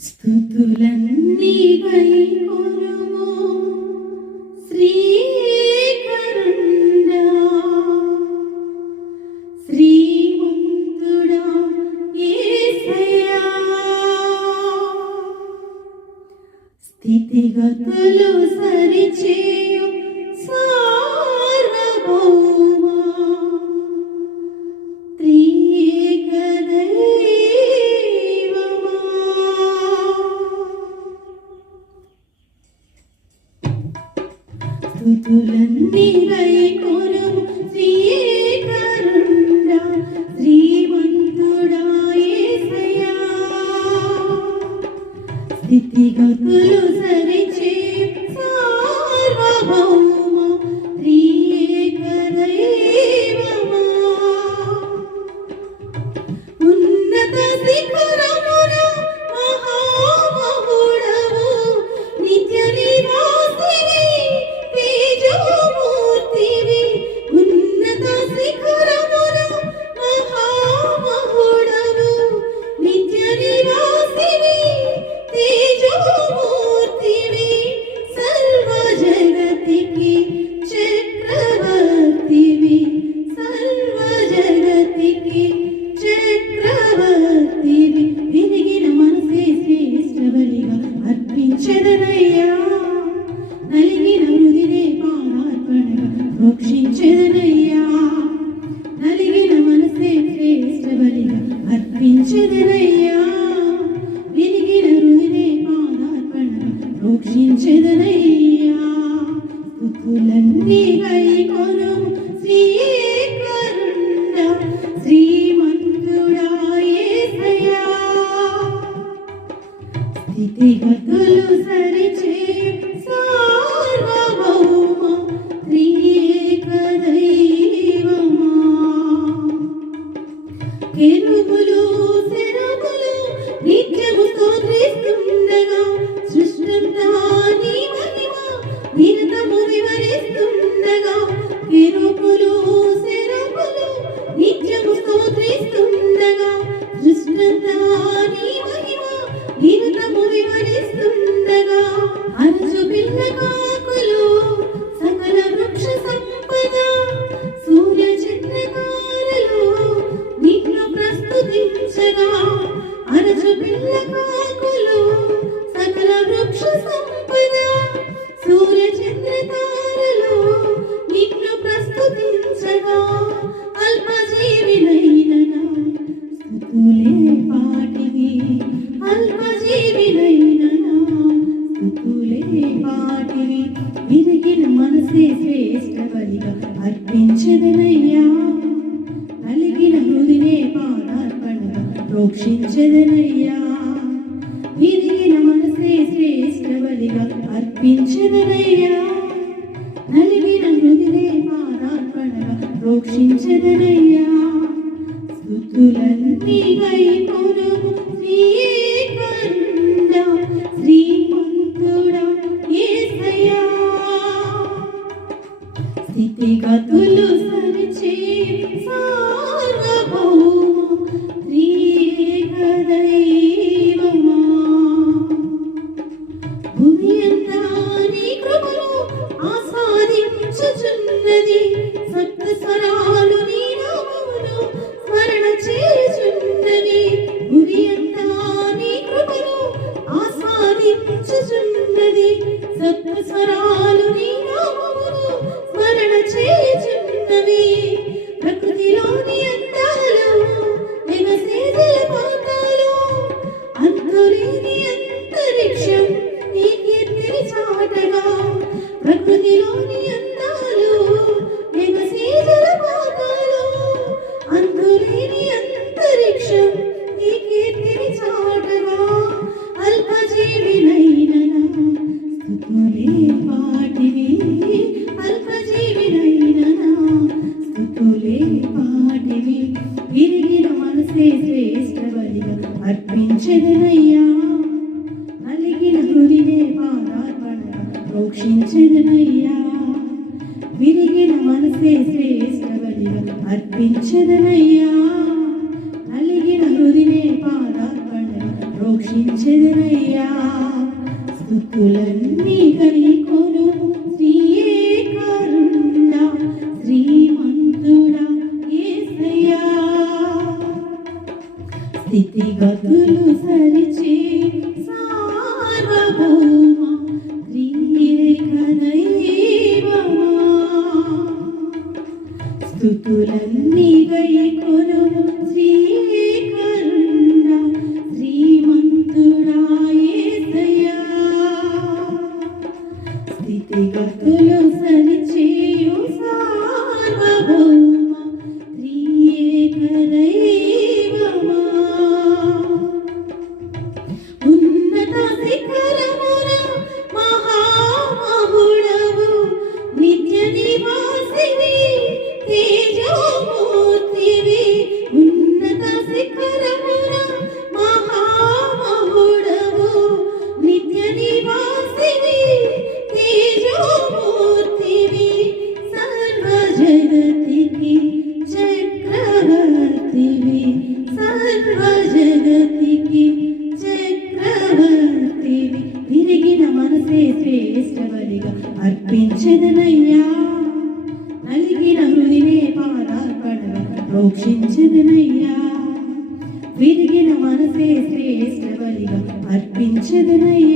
స్తుతులన్నీ గైకొనుము శ్రీకరుణా శ్రీమంతుడా యేసయ్యా. స్థితిగతులు సరిచేయు సార్వభౌమా త్రియేక దైవమా. స్తుతులన్నీ గైకొనుము శ్రీకరుణా శ్రీమంతుడా యేసయ్యా. స్థితిగతులు సరిచేయు సార్వభౌమా త్రియేక దైవమా. ఉన్నత శిఖరమున మహామహుడవు నిత్య నివాసివి తేజోమూర్తివి. ఉన్నత శిఖరమున మహామహుడవు నిత్య నివాసివి తేజోమూర్తివి. సర్వ జగతికి చక్రవర్తివి సర్వ జగతికి చక్రవర్తివి. విరిగిన మనసే శ్రేష్ఠ బలిగా అర్పించెదనయ్యా. నలిగిన హృదినే పానార్పణగా ప్రోక్షించెదనయ్యా. నలిగిన మనసే శ్రేష్ఠ బలిగా అర్పించెదనయ్యా. విరిగిన హృదినే పానార్పణగా ప్రోక్షించెదనయ్యా. స్తుతులన్నీ గైకొనుము శ్రీకరుణా శ్రీమంతుడా యేసయ్యా. స్థితిగతులు సరిచేయు సార్వభౌమా త్రియేక దైవమా. కెరూబులు సెరూబులు నిత్యము స్తోత్రిస్తుండగా సృష్టంతా నీ మహిమ నిరతము వివరిస్తుండగా. కెరూబులు సెరూబులు నిత్యము స్తోత్రిస్తుండగా సృష్టంతా నీ మహిమ నిరతము వివరిస్తుండగా. అరచు పిల్ల కాకులు సకల వృక్ష సంపద సూర్య చంద్రతారలు నిన్ను ప్రస్తుతించగా. అరచు పిల్ల కాకులు సకల వృక్ష సంపద సూర్య చంద్రతారలు నిన్ను ప్రస్తుతించగా. అల్పజీవినైన నా స్తుతులే పాటివి అల్పజీవినైన నా స్తుతులే పాటివి. విరిగిన మనసే శ్రేష్ఠ బలిగా అర్పించెదనయ్యా. నలిగిన హృదినే పానార్పణగా ప్రోక్షించెదనయ్యా. విరిగిన మనసే శ్రేష్ఠ బలిగా అర్పించెదనయ్యా. నలిగిన హృదినే పానార్పణగా ప్రోక్షించెదనయ్యా. స్తుతులన్నీ గైకొనుము శ్రీకరుణా శ్రీమంతుడా యేసయ్యా. స్థితిగతులు సరిచేయు సార్వభౌమా త్రియేక దైవమా. భూమి అంతా నీ కృపను ఆస్వాదించుచున్నది. సప్త స్వరాలు నీ నామమును స్మరణ చేయుచున్నవి. భూమి అంతా నీ కృపను ఆస్వాదించుచున్నది. సప్త స్వరాలు నీ నామమును స్మరణ చేయుచున్నవి. ప్రకృతిలోని అందాలు ఎగసే జలపాతాలు అంతులేని అంతరిక్షం నీ కీర్తిని చాటగా. ప్రకృతిలోని అందాలు ఎగసే జలపాతాలు అంతులేని అంతరిక్షం నీ కీర్తిని చాటగా. అల్పజీవినైన నా స్తుతులే పాటివి అల్పజీవినైన నా స్తుతులే పాటివి. విరిగిన మనసే శ్రేష్ఠ బలిగా అర్పించెదనయ్యా. నలిగిన హృదినే పానార్పణగా ప్రోక్షించెదనయ్యా. విరిగిన మనసే శ్రేష్ఠ బలిగా అర్పించెదనయ్యా. నలిగిన హృదినే పానార్పణగా ప్రోక్షి ప్రోక్షించెదనయ్యా స్తుతులన్నీ గైకొను శ్రీయేకరుండా శ్రీమంతుడా యేసయ్యా స్థితిగతులు సరిచే సార్వభౌమ త్రియేక దైవమా స్తుతులన్నీ గైకొను శ్రీయేకరుండా శ్రీమంతుడా యేసయ్యా స్థితిగతులు సరిచేయు సార్వభౌమ త్రియేక దైవమా ఉన్నత శిఖరమున మహామహుడవు నిత్య నివాసివి తేజోమూర్తివి ఉన్నత శిఖరమున మహామహుడవు నిత్య నివాసివి తేజోమూర్తివి సర్వజగతికి చక్రవర్తివి సర్వజగతికి చక్రవర్తివి విరిగిన మనసే శ్రేష్ఠ బలిగా అర్పించదనయ్యా నలిగిన హృదినే పాదార్పణగా ప్రోక్షించదనయ్యా విరిగిన మనసే శ్రేష్ఠ బలిగా అర్పించదనయ్యా